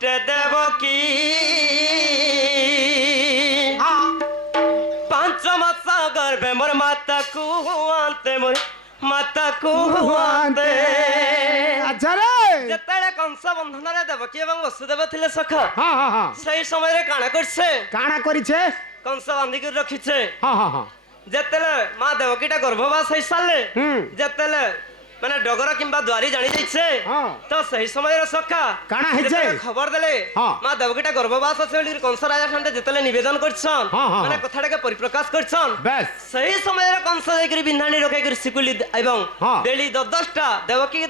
দেবকী পাঁচ মাস গর্ভে মোর মাতাকু আনতে মোর মাতাকু আনতে আচ্ছা রে যেতেବେଳେ কংস বন্ধନରେ দেবকী এবং বসুদেব ଥିଲେ সখা হ্যাঁ হ্যাঁ হ্যাঁ সেই সমୟରେ কাଣା করছে কাଣା করিছে কংস বান্ধিকি রখিছে হ্যাঁ হ্যাঁ হ্যাঁ যেতেବେଳେ মা দেবকীটা গর্ভবাস হই সারলে হুম যেতেବେଳେ মানে ডগর কিংবা দ্বারি জানি যাইছে হ্যাঁ তো সেই সময়ের সখা কাଣା হইছে যেতেବେଳେ খবর দেলে হ্যাঁ। মা দেবকীটা গর্ভবাস আছে বলি কংস রাজা ঠান্ডে যেতেলে নিবেদন করছন হ্যাঁ, হ্যাঁ, মানে হ্যাঁ। কথাটাকে পরিপ্রকাশ করছন বেশ সেই সময়ের কংস যাইকি বিন্ধানি রখাইকি শিকুলি এবং হ্যাঁ। বেলি দশটা দেবকী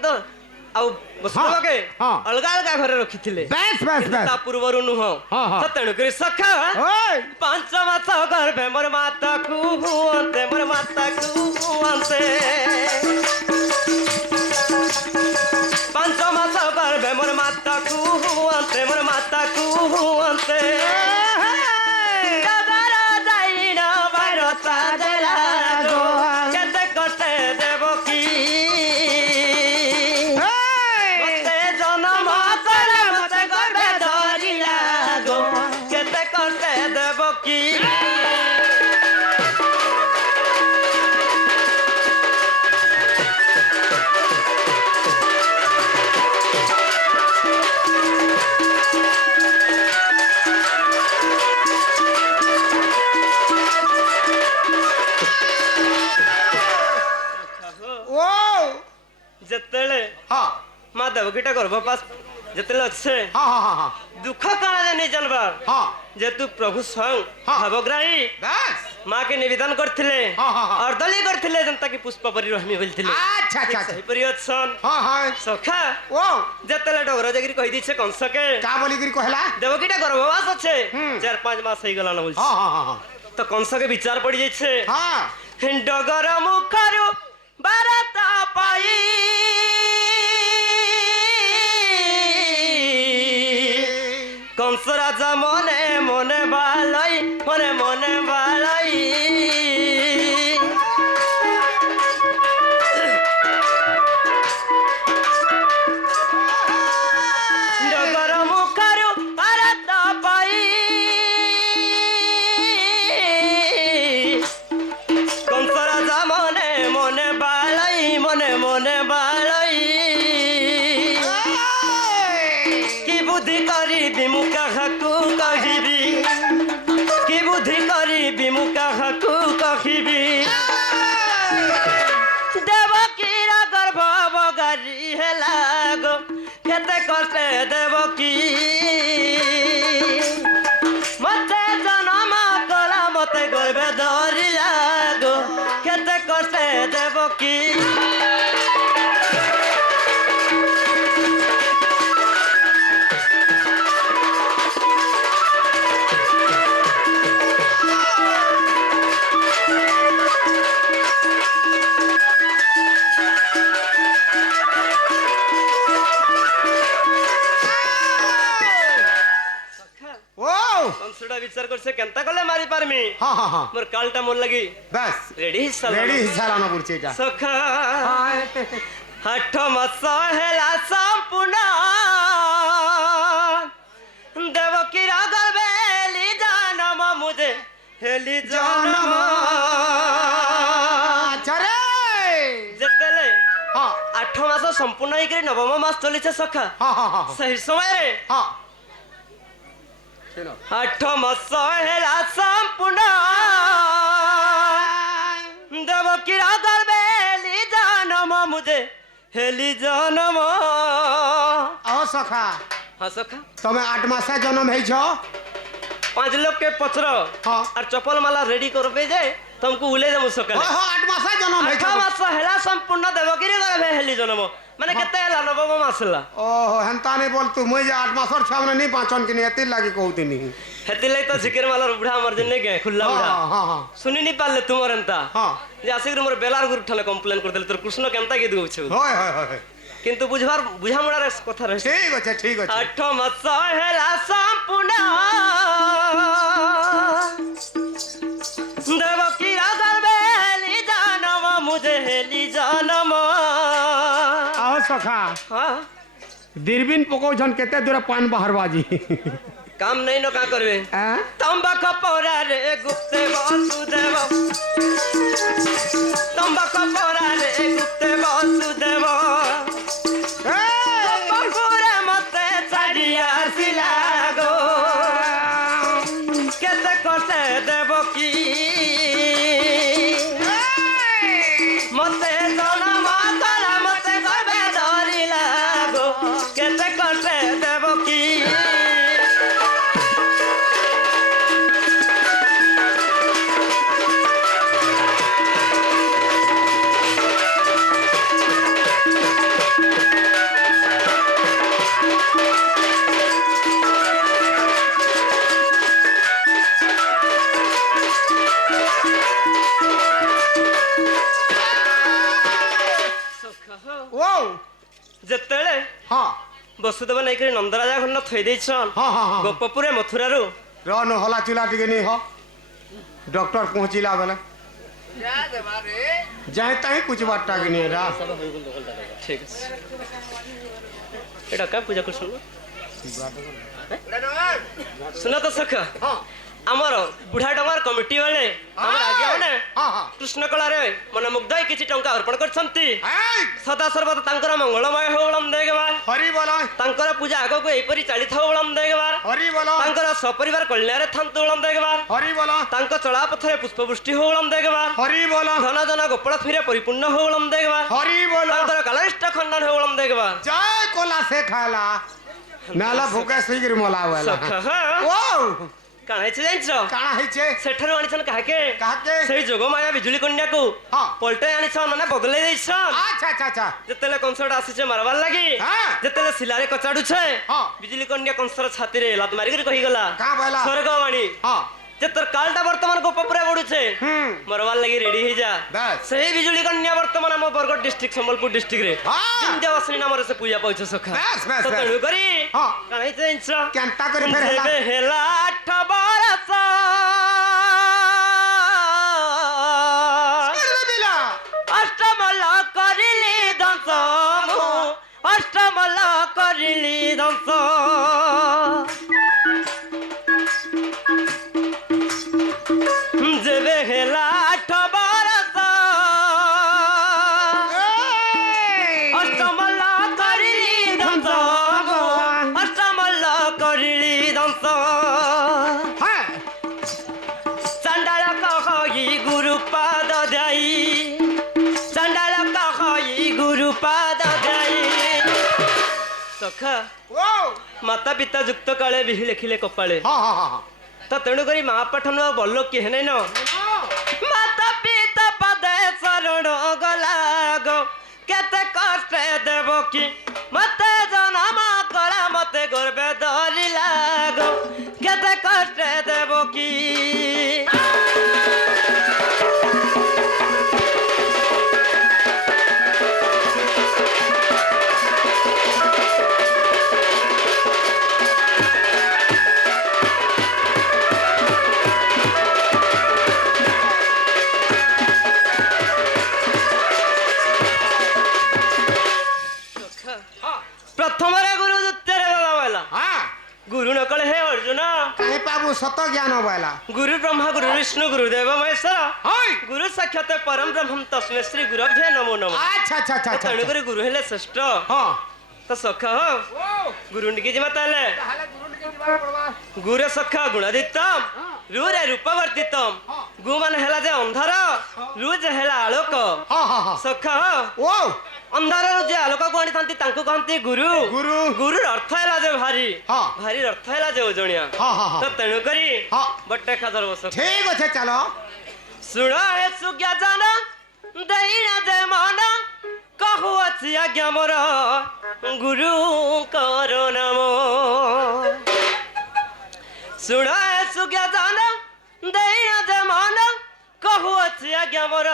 ଆଉ ବସୁଦେବକେ ହଁ। ଅଲଗା ଅଲଗା ଘରେ ରଖିଥିଲେ বেশ বেশ କିନ୍ତୁ বেশ ତା ପୂର୍ବରୁ ନୁହଁ ହଁ, ହଁ। ତ ତେଣୁକରି ସଖା ওই ପାଞ୍ଚ ମାସ ଗର୍ଭେ ମୋର ମାତାକୁ ହୁଅନ୍ତେ ମୋର ମାତାକୁ ହୁଅନ୍ତେ ପାଞ୍ଚ ମାସ ଗର୍ଭେ ମୋର ମାତାକୁ ହୁଅନ୍ତେ ମୋର ମାତାକୁ ହୁଅନ୍ତେ ଦାଦାର ଯାଇନ ବାରତା ଦେଲା ଗୋ କେତେ କଟେ ଦେବକୀ ମତେ ଜନମ କଲେ ମତେ ଗର୍ଭେ ଧରିଲା ଗୋ କେତେ କଟେ ଦେବକୀ ও ଯେତେବେଳେ হ্যাঁ ମା ଦେବକୀଟା ଗର୍ଭପାତ ଯେତେବେଳେ ଅଛେ হ্যাঁ হ্যাঁ হ্যাঁ ଦୁଃଖ କାଣା ଜାନି ଜାନବାର হ্যাঁ যেহেতু প্রভু স্বয়ং হ্যাঁ। ভাবগ্রাহী বেশ মা কে নিবেদন করଥିଲେ হ্যাঁ, হ্যাঁ, হ্যাঁ। অর্দলি করଥିଲେ যেন্তা কি পুষ্প পরি রহমি বলଥିଲେ আচ্ছা আচ্ছা আচ্ছা সেহিপরি অছন হ্যাঁ হ্যাঁ সখা ও যেতেলে ডগর জাগিরি কই দিছে কংসকে কা বলি করি কহলা দেবকীটা গর্ভবাস আছে হুম। 4-5 মাস হই গলান বলছে হ্যাঁ হ্যাঁ হ্যাঁ তো কংসকে বিচার পড়ি যাইছে হ্যাঁ ডগর মুখরু বারতা পাই কংস রাজা মনে মনে বালাই মনে মনে বালাই ডগর মুখরু বারতা পাই কংস রাজা মনে মনে বালাই মনে মনে বালাই কি বুদ্ধি করিবি মু কাহাকু কহিবি কি বুদ্ধি করিবি মু কাহাকু কহিবি দেবকীর গর্ভ বগারি হেলা গো কেতে কষ্টে দেবকী মতে জনম কলা মতে গর্ভে ধরিলা গো কেতে কষ্টে দেবকী ও কংসটা বিচার করছে কেনতা কলে মারি পারমি হ্যাঁ হ্যাঁ হ্যাঁ মোর কালটা মোর লাগি বেশ রেডি রেডি হিসালানো পড়ছে এটা সখা আঠ মাস হেলা সম্পূর্ণ দেবকীর গর্ভে হেলি জনম মুঝে হেলি জনম আচ্ছা রে যেতেলে হ্যাঁ 8 মাস সম্পূর্ণ হইকি নবম মাস চলিছে সখা হ্যাঁ হ্যাঁ হ্যাঁ সেই সমୟରେ হ্যাঁ শোনো 8 মাস হেলা সম্পূর্ণ দেবকীর গর্ভে হেলি জনম মুঝে হেলি জনম ও সখা হ্যাঁ সখা তুমি 8 মাসে জন্ম হইছ 5 লোককে পচর হ্যাঁ আর চপল মালা রেডি করবে যে তোমাকে উলে যাবো সকালে ও 8 মাসে জন্ম হইছ 8 মাস হেলা সম্পূর্ণ দেবকীর গর্ভে হেলি জনম মানে কেতে হেলা নবম মাস হেলা ও হেন্তা নি বল তু মুই যে 8 মাসর ছুয়া মানে নি পাঁচন কিনি এতি লাগি কহুতিনি হেতিলাই তো জিকের মালার বুড়া আমার জন্য গে খুল্লা বুড়া হ্যাঁ হ্যাঁ হ্যাঁ শুনি নি পারলে তোমার এন্তা হ্যাঁ যে আসিকি মোর বেলার গুরু ঠালে কমপ্লেন করতেলে তোর কৃষ্ণ কেনতা গীত গাউছে হয় হয় হয় কিন্তু বুঝবার বুঝামড়ার কথা রয়েছে ঠিক আছে 8 মাস হেলা সম্পূর্ণ দেবকীর গর্ভে হেলি জনম মুঝে হেলি জনম आओ सखा दीर्बिन पकाउछन केते दूर पान बाहरबाजी काम नहीं न का करबे तंबाक पोरा रे गुप्ते वासुदेव तंबाक पोरा रे गुप्ते वासुदेव बहुरे मते छाड़िया सिला गो केते कसे देव की मते जना मातला मते गबे धरिला गो केते कसे देव की ଯେତେବେଳେ ହଁ ବସୁଦେବ ନେଇକରି ନନ୍ଦରାଜା ଘର ଥୋଇ ଦେଇଛନ୍ ହଁ ହଁ ହଁ ଗୋପପୁରେ ମଥୁରାରୁ ରନ ହଲା ଚୁଲା ଟିକେ ନେଇ ହ ଡକ୍ଟର ପହଞ୍ଚିଲା ବେଲେ ଯାଏ ତାହିଁ କୁଚବାରଟା କି ନେଇ ରା ঠিক আছে এটা কা পূজা করছন শুনা তো সখা ହଁ আমার বুঢ়া ডঙ্গার কমিটি বেলে আমার আজ্ঞা মানে ହଁ ହଁ কৃষ্ণ কলারে মনে মুগ্ধ হয়ে কিছু টঙ্কা অর্পণ করছন্তি এই সদা সর্বদা তাঙ্কর মঙ্গলময় হো বলম দেগবার হরি বল তাঙ্কর পূজা আগକୁ ଏହିପରି ଚାଲିଥାଉ ବଳମ ଦେଗବାର ହରି ବଲ ତାଙ୍କର ସପରିବାର କଲ୍ୟାଣରେ ଥାନ୍ତୁ ବଳମ ଦେଗବାର ହରି ବଲ ତାଙ୍କ ଚଳାପଥରେ ପୁଷ୍ପବୃଷ୍ଟି ହଉ ବଳମ ଦେଗବାର ହରି ବଲ ଧନ ଜନ ଗୋପଳ ଫିରେ ପରିପୂର୍ଣ୍ଣ ହଉ ବଳମ ଦେଗବାର ହରି ବଲ ତାଙ୍କର କାଳିଷ୍ଟ ଖଣ୍ଡନ ହଉ ବଳମ ଦେଗବାର ଜୟ କୋଲା ସେ ଖାଇଲା ନାଲା ଭୋକେ ଶୋଇକିରି ମଲା ବେଲା ଓ କାଣା ହେଇଛି ଜାଣିଛ କାଣା ହେଇଛେ ସେଠାରୁ ଆଣିଛନ୍ କାହାକେ କାହାକେ ସେଇ ଯୋଗମାୟା ବିଜୁଳି କନ୍ୟାକୁ ହଁ ପଲଟେଇ ଆଣିଛନ୍ ମାନେ ବଦଲେଇ ଦେଇଛନ୍ ଆଚ୍ଛା ଆଚ୍ଛା ଆଚ୍ଛା ଯେତେବେଳେ କଂସଟା ଆସିଛେ ମାରବାର ଲାଗି ହଁ ଯେତେବେଳେ ଶିଲାରେ କଚାଡୁଛେ ହଁ ବିଜୁଳି କନ୍ୟା କଂସର ଛାତିରେ ଲାତ ମାରିକିରି କହିଗଲା କାଁ ବୋଇଲା ସ୍ୱର୍ଗବାଣୀ ହଁ যে তোর কালটা বর্তমান গোপপুরে বড়ুছে হুম মরবার লাগি রেডি হয়ে যা বাস সেই বিজুলি কন্যা বর্তমান আমার বরগড় ডিস্ট্রিক্ট সম্বলপুর ডিস্ট্রিক্ট রে হ্যাঁ জিন্দাবাসিনী নামরে সে পূজা পাইছ সখা বাস বাস তো বাস তেণু করি হ্যাঁ কানাই জানিছ কেনটা করে ফের হেলা যেবে হেলা 8 বরস দিলা অষ্টমল করিলি দংস অষ্টমল করিলি দংস যেবে হেলা 8 বরস অষ্টমল করিলি দংস অষ্টমল করিলি দংস হ্যাঁ চণ্ডাল কহি গুরু পাদ যাই চণ্ডাল কহি গুরু পাদ যাই সখা ও মাতা পিতা যুক্ত কালে বিহি লেখিলে কপালে হ্যাঁ হ্যাঁ হ্যাঁ তো তেণু করি মা পাঠন বল্ল কি হেনে ন মাতা পিতা পদে শরণ গলা গো কেতে কষ্ট দেব কি মতে জনম কলা মতে গর্বে ধরিলা গো কেতে কষ্ট দেব কি প্রথমরে গুরু যুদ্ধের বেলা বেলা হ্যাঁ গুরু নকলে হে অর্জুন কাহি পাবু সত জ্ঞান বইলা গুরু ব্রহ্মা গুরু বিষ্ণু গুরুদেব মহেশ্বর হই গুরু সাক্ষাৎ পরম ব্রহ্ম তস্মৈ শ্রী গুরভ্যে নমো নমঃ আচ্ছা আচ্ছা আচ্ছা আচ্ছা তেণু করে গুরু হেলে শ্রেষ্ঠ হ্যাঁ তো সখা হ ও গুরু নিকি জিমা তাহলে তাহলে গুরু নিকে দিবার পড়বা গুরে সখা গুণাদিত্যম রুরে রূপবর্তিতম গু মানে হেলা যে ଅନ୍ଧାର ରୁ ଯେ ହେଲା ଆଲୋକ হ্যাঁ হ্যাঁ হ্যাঁ ସଖା ହ ও ଅନ୍ଧାରରୁ ଯେ ଆଲୋକକୁ ଆଣିଥାନ୍ତି ତାଙ୍କୁ କହନ୍ତି ଗୁରୁ গুরু ଗୁରୁର ଅର୍ଥ ହେଲା ଯେ ଭାରି ହଁ ଭାରିର ଅର୍ଥ ହେଲା ଯେ ଓଜଣିଆ হ্যাঁ হ্যাঁ ତ হ্যাঁ ତେଣୁ କରି হ্যাঁ ବଟେ ଖାଦର ବସ ঠিক আছে চলো ଶୁଣ ହେ ସୁଜ୍ଞା ଜାନ ଦେଇନା ଯେ ମନ କହୁ ଅଛି ଆଜ୍ଞା ମୋର ଗୁରୁଙ୍କର ନାମ ଶୁଣ ହେ ସୁଜ୍ଞା ଜାନ ଦେଇନା ଯେ ମନ କହୁ ଅଛି ଆଜ୍ଞା ମୋର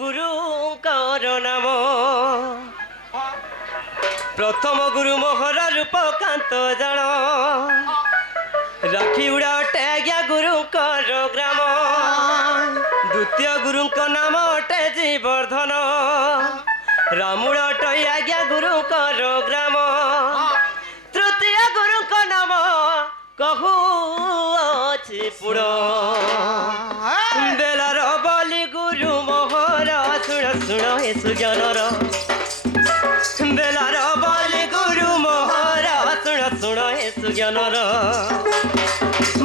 ଗୁରୁଙ୍କର ନାମ ପ୍ରଥମ ଗୁରୁ ମୋହର ରୂପ କାନ୍ତ ଜାଣ রাখি উড়া অটে আজ্ঞা গুরুঙ্কর গ্রাম দ্বিতীয় গুরুঙ্ক নাম অটে জীবর্ধন রামুড় অটই আজ্ঞা গুরুঙ্কর গ্রাম कहू अछि पुण बेलार बलि गुरु मोहर शुण शुण हे सुज्ञानर बेलार बलि गुरु मोहर शुण शुण हे सुज्ञानर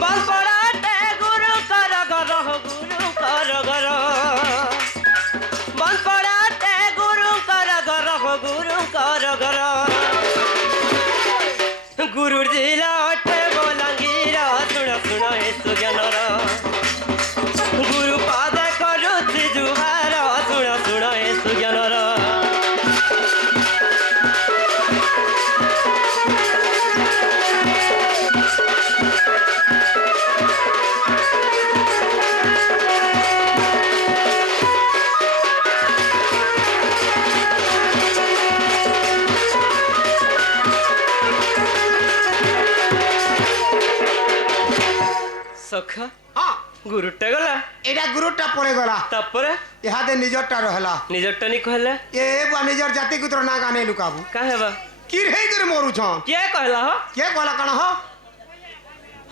बलपड़ाटे गुरु कर गर गुरु कर गर बलपड़ाटे गुरु कर गर गुरु कर गर गुरु जिला अठे बलांगीर शुण शुण हे सुज्ञानर गुरु पादे करुछि जुहार शुण शुण हे सुज्ञानर सखा हाँ गुरुटा गला एटा गुरुटा पड़े गला तापरे इहादे निजरटा रहला निजरटा नि कहले ए बुआ निजर जाति कुतर ना गाने लुकाबू काहे बा किरहे कर मोरू छ के कहला हो के कहला कण हो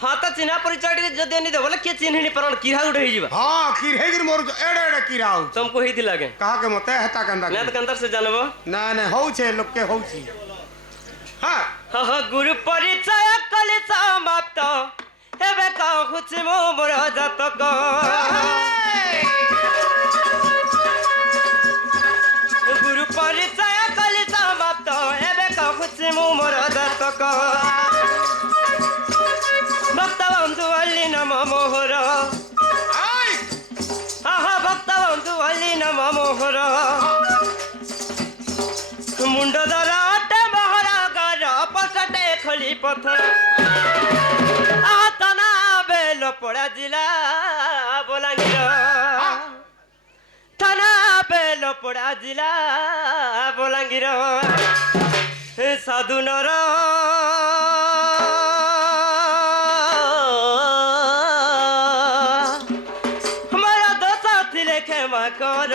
हाँ तो चिन्हा परिचय टिके जदि अनि देबले के चिन्हनी परन किरा उठे ही जीवा हां किरहे कर मोरू छ एडे एडे किराऊ तुमको ही दिलागे कहा के मते हेता कंदा ना तो कंतर से जानबो ना ना होउ छे लोग के होउ छी हां हाँ हाँ गुरु परिचय कले समाप्त हेबे कहूछि मो मोर जातक गुरु परिचय कले समाप्त हेबे कहूछि मो मोर जातक भक्त बंधु अल्ली नम मोहर आई हाँ हाँ भक्त बंधु अल्ली नम मोहर मुंड दरा अटे महरा गर पसटे खली पथर तना बेल पड़ा जिला बलांगीर थाना बेल पड़ा जिला बलांगीर साधु नर हमारा दोष थिले क्षमा कर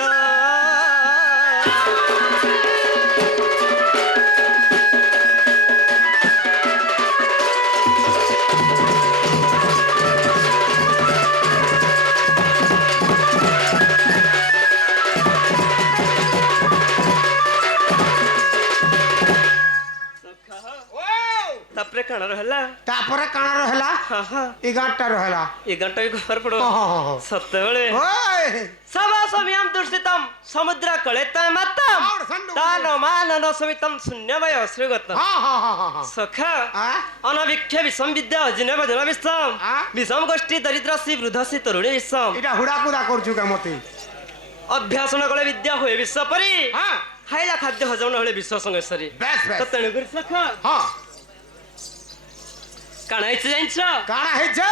तापरे काना रहला तापरे काना रहला हाँ हाँ 11टा रहला 11टा घर पड़ो हाँ सत्तेबेले ओए सभा समयम दुर्शितम समुद्र कले तमतम और संडू दान मान समितम शून्यमय श्रीगतम हां सखा हां अनविख्य विषम विद्या अजिनव जन विषम विषम गोष्ठी दरिद्रसी वृद्धसी तरुणी विषम एटा हुडा कुदा करछु का मते अभ्यास न कले विद्या होए विश्व परी हां खाइला खाद्य हजम न होले विश्व संगेश्वरी बेस तो बेस तेणु कर सखा हां काना हिच जाइछ काना हे छै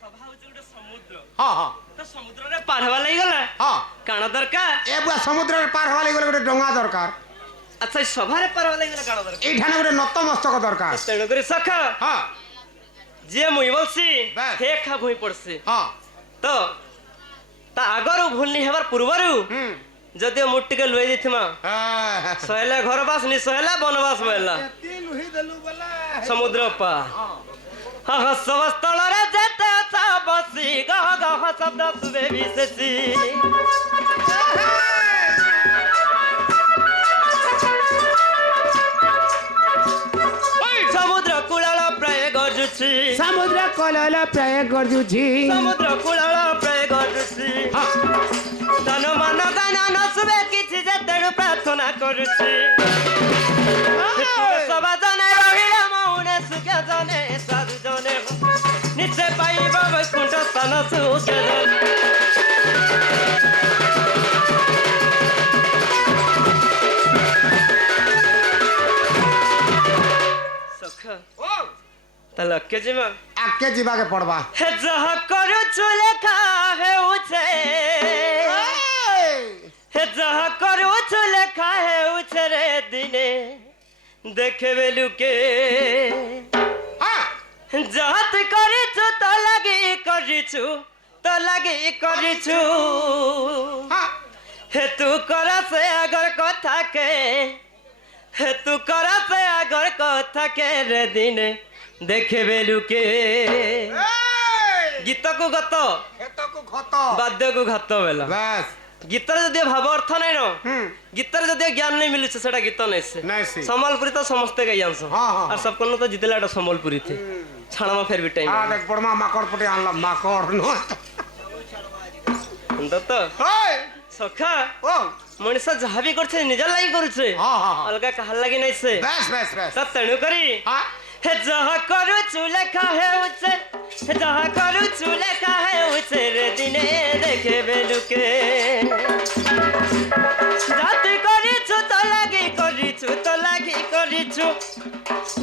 सभा होछ गुटे समुद्र हां तो समुद्र रे पार हवा लागि गला हां काना दरकार ए बुआ समुद्र रे पार हवाली गले गोटे डंगा दरकार अच्छा ई सभा रे पार हवा लागि गला काना दरकार ए ठाने गोटे नतमस्तक दरकार तेणु कर सखा हां जे मुई बोलसी बस। हे खा भूई पड़सी हां तो ता आगरु भूलनी हेबार पूर्वरु जदि मुट्टी के लुई दिथिमा सहला घर बास नि सहला बनवास बेला तीन ही दलु बला समुद्र पा हाँ हाँ सब स्थल रे जेते सा बसी गह गह शब्द सुबे विशेषी समुद्र कूलाल प्राय गर्जुछि समुद्र कलल प्राय गर्जुछि समुद्र कूलाल प्राय गर्जुछि तन मन गान नसुबे किछि जे तेणु प्रार्थना करुछि सब जने रहिला मौने सुखे जने साधु जने निश्चय पाइब वैकुंठ स्थान सुखे जने सखा ताले के जिमा आके जीवा के पड़बा हे जह करू चुले खा हे उछे हे जह करू चुले खा हे उछे रे दिने देखे बेलु के जात करिछु तो लगी करिछु तो लगी करिछु हे तू कर से अगर कथा के हे तू कर से अगर कथा के रे दिन দেখবে লুকে গীতকু গত ক্ষেতকু ক্ষত বাদ্যকু ঘাত বেলা ব্যাস গীতরে যদি ভাব অর্থ নাই ন হুম গীতরে যদি জ্ঞান নাই মিলুছে সেটা গীত নাই সে নাই সে। সম্বলপুরি তো সমস্তে গাই আনছ হ্যাঁ, হ্যাঁ, আর সব কোন তো জিতলে এটা সম্বলপুরি থে ছাড়ামা ফের বি টাইম দেখ বড়মা মাকড় পটে আনলাম মাকড় নয় তো ওই সখা ও মଣିষ যাহা বি করছে নিজের লাগি করছে হ্যাঁ হ্যাঁ হ্যাঁ অলগা কাহার লাগি নাই সে ব্যাস ব্যাস ব্যাস তা তেণু করি হ্যাঁ হে যাহা করুছু লেখা হেউছে হে যাহা করুছু লেখা হেউছে রে দিনে দেখবে লুকে জাতি করিছু তো লাগি করিছু তো লাগি করিছু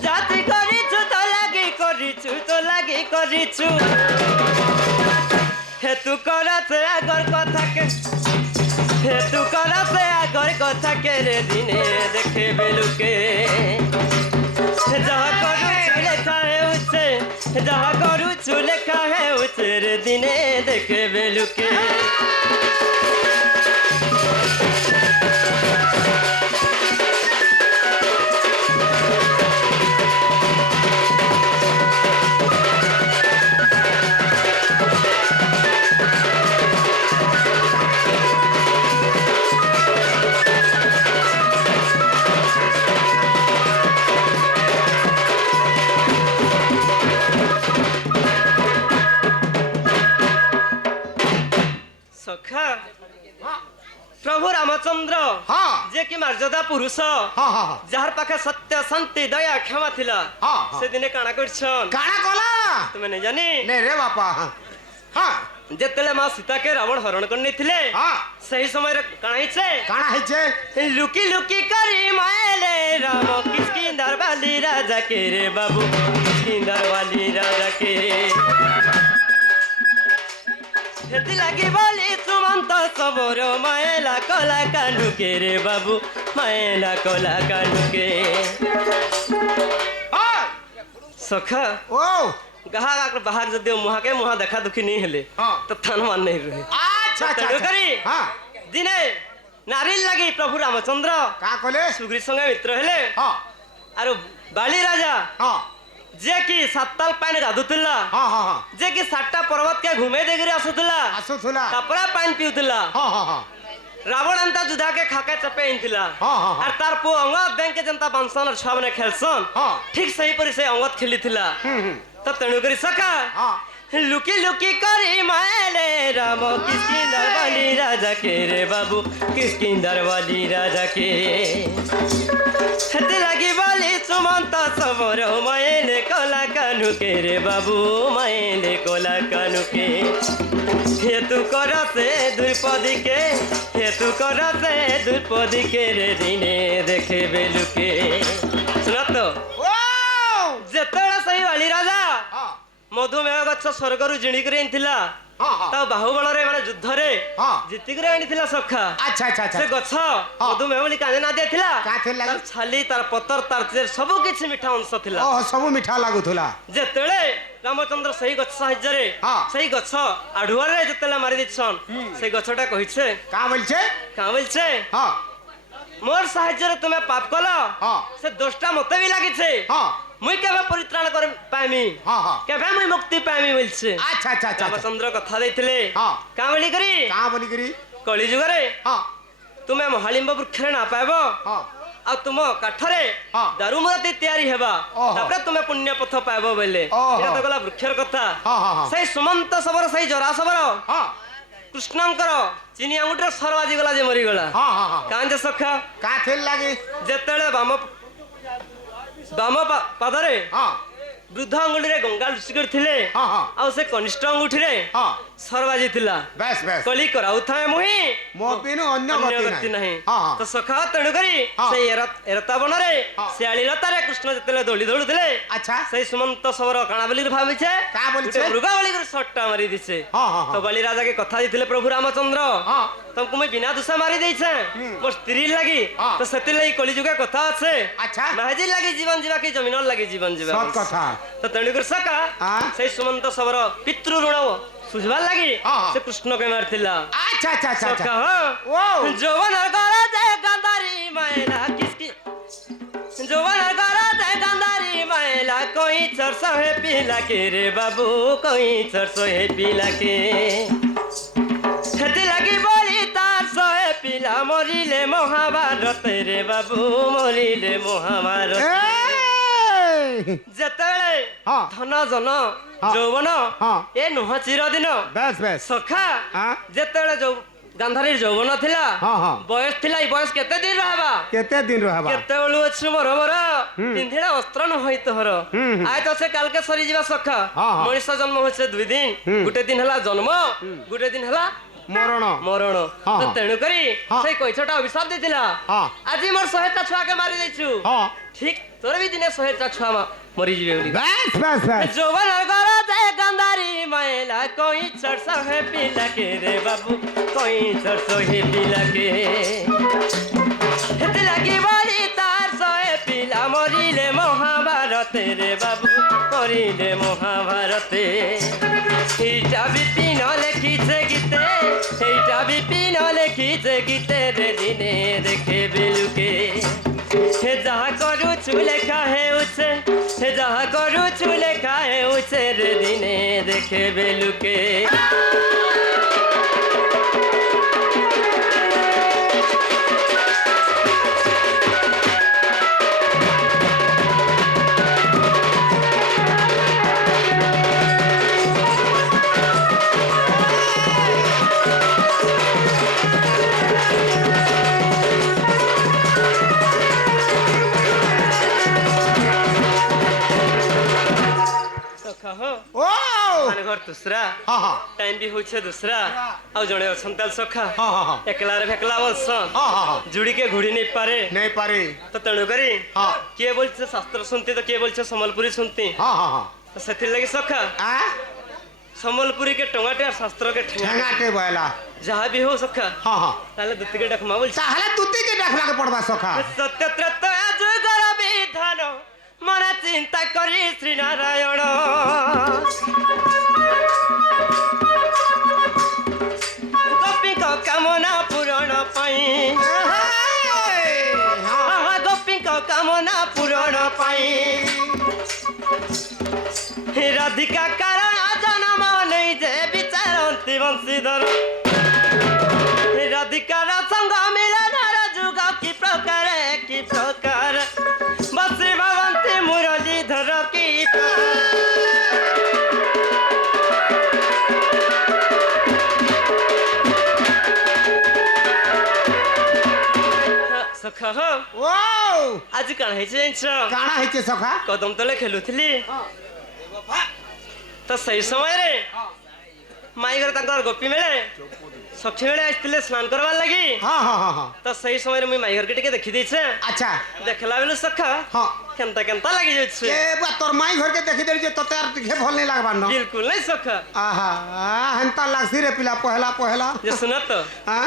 জাতি করিছু তো লাগি করিছু তো লাগি করিছু হে তু করতে আগর কথাকে হে তু করতে আগর কথাকে রে দিনে দেখবে লুকে যাহা করুছু লেখা হেউছে যাহা করুছু লেখা হেউছে রে দিনে দেখবে লুকে সখা প্রভু রামচন্দ্র হ্যাঁ যে কি মর্যাদা পুরুষ হ্যাঁ হ্যাঁ যাহার পাখে সত্য শান্তি দয়া ক্ষমা থিলা হ্যাঁ, হ্যাঁ। সেদিনে কাଣା করছন কাଣା কলা তুমি নাই জানি নে রে বাপা হ্যাঁ যেতেলে মা সীতাকে রাবণ হরণ করে নিଥିଲେ হ্যাঁ সেই সময় কাଣା হইছে কাଣା হইছে লুকি লুকি করি মায়েলে রাম কিষ্কিন্দার বালি রাজা কে রে বাবু কিষ্কিন্দার বালি রাজা কে হেতি লাগি বলি সুমন্ত সবর মায়েলা কলা কানুকে রে বাবু মায়েলা কলা কানুকে ওই সখা ও গাহাক বাহার যদি মুহাকে মুহা দেখা দুখি নি হেলে হ্যাঁ। তো থান মান নাই রহে আচ্ছা আচ্ছা তেণু করি হ্যাঁ দিনে নারীর লাগি প্রভু রামচন্দ্র কা কলে সুগ্রী সঙ্গে মিত্র হেলে হ্যাঁ আর বালি রাজা হ্যাঁ যে কি সাততাল পানি রাধুଥିଲା হ্যাঁ হ্যাঁ হ্যাঁ যে কি সাতটা পর্বত কে ঘুমে দেগিরি আসুଥିଲା আসুথুলা তাপরে পানি পিউଥିଲା হ্যাঁ হ্যাঁ হ্যাঁ রাবণ এন্তা যুদ্ধা কে খাকে চাপে ইনଥିଲା হ্যাঁ, হ্যাঁ, হ্যাঁ। আর তার পো অঙ্গদ ব্যাংকে যেন্তা বানসন আর ছুয়া মানে খেলসন হ্যাঁ। ঠিক সেই পরি সেই অঙ্গদ খেলিଥିଲା হুম হুম তো তেণু করি সকা হ্যাঁ লুকি লুকি করি মায়েলে রাম কিষ্কিন্দার বালি রাজা কে রে বাবু কিষ্কিন্দার বালি রাজা কে হেতে লাগি বলি সুমন্ত সবর মায়েলে কলা কানুকে রে বাবু মায়েলে কলা কানুকে হেতু করতে দুর্পদিকে হেতু করতে দুর্পদিকে রে দিনে দেখে বেলুকে শোনা তো ও যেତେବେଳେ ସେଇ ବାଳି ରାଜା হ্যাঁ ମଧୁମେହ ଗଛ ସ୍ୱର୍ଗରୁ ଜିଣିକରି ଆଣିଥିଲା হ্যাঁ হ্যাঁ ତା ବାହୁବଳରେ ମାନେ ଯୁଦ୍ଧରେ ହଁ। ଜିତିକରି ଆଣିଥିଲା ସଖା আচ্ছা আচ্ছা আচ্ছা ସେ ଗଛ ମଧୁମେହ ବୋଲି କାହିଁ ନା ଦେଇଥିଲା କାହିଁକି ଲାଗି? ତାର ଛାଲି ତାର ପତର ତାର ଚେର ସବୁ କିଛି ମିଠା ଅଂଶ ଥିଲା ও ସବୁ ମିଠା ଲାଗୁଥିଲା ଯେତେବେଳେ ରାମଚନ୍ଦ୍ର ସେଇ ଗଛ ସାହାଯ୍ୟରେ ହଁ। ସେଇ ଗଛ ଆଢୁଆରେ ଯେତେବେଳେ ମାରି ଦେଇଛନ୍ ସେଇ ଗଛଟା କହିଛେ କା বলছে କାଁ ବୋଲଛେ হ্যাঁ মোর সাহায্যে তুমি পাপ কল হ্যাঁ। সে দোষটা মতে বি লাগিছে হ্যাঁ মুই কেবে পরিত্রাণ করে পাইমি হ্যাঁ হ্যাঁ কেবে মুই মুক্তি পাইমি বলছে আচ্ছা আচ্ছা আচ্ছা আচ্ছা। রামচন্দ্র কথা ଦେଇଥିଲେ হ্যাঁ। কাঁ বলি করি কা বলি করি কলি যুগরে হ্যাঁ তুমি মহালিম্ব বৃক্ষরে না পাইব হ্যাঁ ଆଉ ତୁମ କାଠରେ ହଁ। ଦାରୁମୂର୍ତ୍ତି ତିଆରି ହେବା ଓହୋ। ତାପରେ ତୁମେ ପୁଣ୍ୟ ପଥ ପାଇବ ବୋଇଲେ ଓହୋ। ଏଇଟା ତ ଗଲା ବୃକ୍ଷର କଥା ହଁ, ହଁ, ହଁ। ସେଇ ସୁମନ୍ତ ଶବର ସେଇ ଜରା ଶବର হ্যাঁ କୃଷ୍ଣଙ୍କର ଚିନି ଆଙ୍ଗୁଠିର ସର ବାଜିଗଲା ଯେ ମରିଗଲା হ্যাঁ হ্যাঁ হ্যাঁ କାଁ ଯେ ସଖା কা থেল লাগি ଯେତେବେଳେ ବାମ ପାଦରେ হ্যাঁ ବୃଦ୍ଧ ଅଙ୍ଗୁଠିରେ ଗଙ୍ଗା ଲୁଚି କରିଥିଲେ ହଁ, ହଁ। ଆଉ ସେ କନିଷ୍ଠ ଅଙ୍ଗୁଠିରେ হ্যাঁ ସର ବାଜିଥିଲା বেশ বেশ କଲି କରାଉଥାଏ ମୁହିଁ ମୋ ବିନୁ ଅନ୍ୟ ଅନ୍ୟ ଗତି ଗତି ନାହିଁ ହଁ ହଁ ତ ସଖା ତେଣୁକରି ହଁ। ସେଇ ଏରତା ବନରେ ହଁ। ଶିଆଳି ଲତାରେ କୃଷ୍ଣ ଯେତେବେଳେ ଦୋଳି ଦୌଡୁଥିଲେ আচ্ছা ସେଇ ସୁମନ୍ତ ଶବର କାଣା ବୋଲି ଭାବିଛେ କା ବୋଲିছে? ଗୋଟେ ମୃଗ ବୋଲି କରି ସଟ୍ଟା ମାରି ଦେଇଛେ ହଁ, ହଁ, ହଁ। ତ ବଳି ରାଜାକେ କଥା ଦେଇଥିଲେ ପ୍ରଭୁ ରାମଚନ୍ଦ୍ର ହଁ। ତମକୁ ମୁଇଁ ବିନା ଦୋଷ ମାରି ଦେଇଛେ ମୋ ସ୍ତ୍ରୀ ଲାଗି ହଁ। ତ ସେଥିଲାଗି କଳି ଯୁଗେ କଥା ଅଛି আচ্ছা ନାହାଜି ଲାଗି ଜୀବନ ଯିବା କି ଜମିନର ଲାଗି ଜୀବନ ଯିବା সৎ কথা ତ ତେଣୁକରି ସକା ହଁ। ସେଇ ସୁମନ୍ତ ଶବର ପିତୃ ଋଣ ସୁଝିବାର ଲାଗି ହଁ, ହଁ। ସେ କୃଷ୍ଣকে ମାରିଥିଲା আচ্ছা আচ্ছা আচ্ছা আচ্ছা ସକା ও যৌবন গড়া যে গান্ধারী মায়না কিসকি যৌবন গড়া যে গান্ধারী মায়লা কই चर सहे पिला के रे बाबू कोई चर सहे पिला के हेती लगी बोली तार सहे पिला मरिले महाभारत रे बाबू मरिले महाभारत যেতেବେଳେ হ্যাঁ। ধন জন হ্যাঁ। যৌবন হ্যাঁ। এ নুহ চিরদিন বেশ বেশ সখা হ্যাঁ। যেତେବେଳେ গান্ধারীর যৌবন ଥିଲା হ্যাঁ, হ্যাঁ। বয়স ଥିଲା এই বয়স কেতে দিন রহবা কেতে দিন রহবা কেତେବେଳୁ ଅଛୁ ମୋର ମୋର ପିନ୍ଧିଲା ଅସ୍ତ୍ର ନ ହୋଇ ତୋର ଆୟ ତ ସେ କାଲକେ ସରିଯିବା ସଖା ହଁ, ହଁ। ମଣିଷ ଜନ୍ମ ହଉଛି 2 ଦିନ ଗୋଟେ ଦିନ ହେଲା ଜନ୍ମ ଗୋଟେ ଦିନ ହେଲା মরণ মরণ ହଁ, ତ ହଁ। ତେଣୁ କରି ହଁ। ସେଇ କଇଛଟା ଅଭିଶାପ ଦେଇଥିଲା ହଁ। ଆଜି ମୋର 100ଟା ଛୁଆକେ ମାରି ଦେଇଛୁ হ্যাঁ ঠিক তোর বি দিনে 100টা ছুয়া মরিଯିবে বলি বেশ বেশ বেশ যৌবন গড় যায় গান্ধারী মাইলা কই চড় সহে পিলা কে রে বাবু কই চড় সহে পিলা কে হেতে লাগি বলি তার সহে পিলা মরিলে মহাভারতে রে বাবু মরিলে মহাভারতে এইটা বিপিন লেখিছে গীতে এইটা বিপিন লেখিছে গীতে রে দিনে দেখে বেলুকে হে যাহা করুছু লেখা হেউছে হে যাহা করুছু লেখা হেউছে রে দিনে দেখে বেলুকে सखा हो ও माने घर दूसरा হ্যাঁ হ্যাঁ टाइम भी होछे दूसरा आउ जणे अछन ताल सखा হ্যাঁ হ্যাঁ एकलारे फेकला बस হ্যাঁ হ্যাঁ जुड़ी के घुड़ी नहीं पारे नहीं पारे तो तेणु करी हाँ। किए बोलছে शास्त्र सुनती तो किए बोलছে সম্বলপুরি শুনती হ্যাঁ হ্যাঁ হ্যাঁ तो सेथिर लगी सखा সম্বলপুরি के टंगाटे और शास्त्र के ठेंगा ঠেঙাটে বয়লা जहाँ भी हो सखा হ্যাঁ হ্যাঁ ताले दुत्ती के डखमा बोलছে তাহলে তুই কে ডাকলাকে পড়বা সখা सत्य त्रत अजगर विधान मन चिंता करी श्री नारायण गोपी को कामना पूरण पाई गोपी को कामना पूरण पाई राधिका कारण जन्म नहीं जे विचारती बंशीधर राधिकार संग मिलन जुग की प्रकार बसी भवंती मुरलीधर की सखा हो ও आज कण है जानिछ কাଣା হইছে সখা कदम तले खेलुथली तो सही समय रे माई घर तंकर गोपी मेले सखी मेले आइतिले स्नान करवार लगी হ্যাঁ হ্যাঁ হ্যাঁ হ্যাঁ तो सही समय रे मुई माई घर के टिके देखि देछे আচ্ছা देखला बेले सखा হ্যাঁ केनता केनता लागि जाइछे এ বা তোর মাই ঘরকে দেখি দেলি যে তোতে আর দেখে ভাল নাই লাগবার ন बिल्कुल नहीं सखा आहा हेंता लागसी रे पिला पहला पहला जे सुन तो हां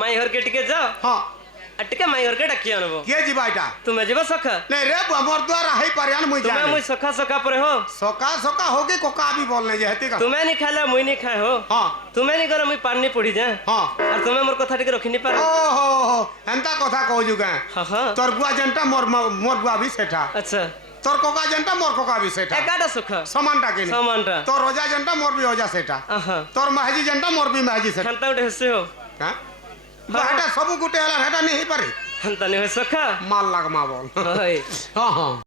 माई घर के टिके जा हां अटिके माई घर के डकी आनबो के जीवा एटा तुमे जीव सखा नहीं रे हमर द्वारा है परियान मुई तुमे जाने मुई सखा सखा पर हो सका सका होगे कोका भी बोलने जे हेती का तुमे नहीं खाले मुई नहीं खाए हो हां तुमे नहीं करे मुई पानी पड़ी जा हां और तुमे मोर कथा टिके रखि नहीं पारे ओहो हेंता कथा कहू जुगा हां हां तोर बुआ जनता मोर बुआ भी सेठा अच्छा तोर कोका जनता मोर कोका भी सेठा एकाटा सखा समानटा के नहीं समानटा तोर रोजा जनता मोर भी रोजा सेठा आहा तोर महजी जनता मोर भी महजी सेठा खानता उठे हसे हो हां बाटा सब गुटे हला हेटा नहीं पारे खानता नहीं हो सखा माल लाग मा बोल हाय हां हां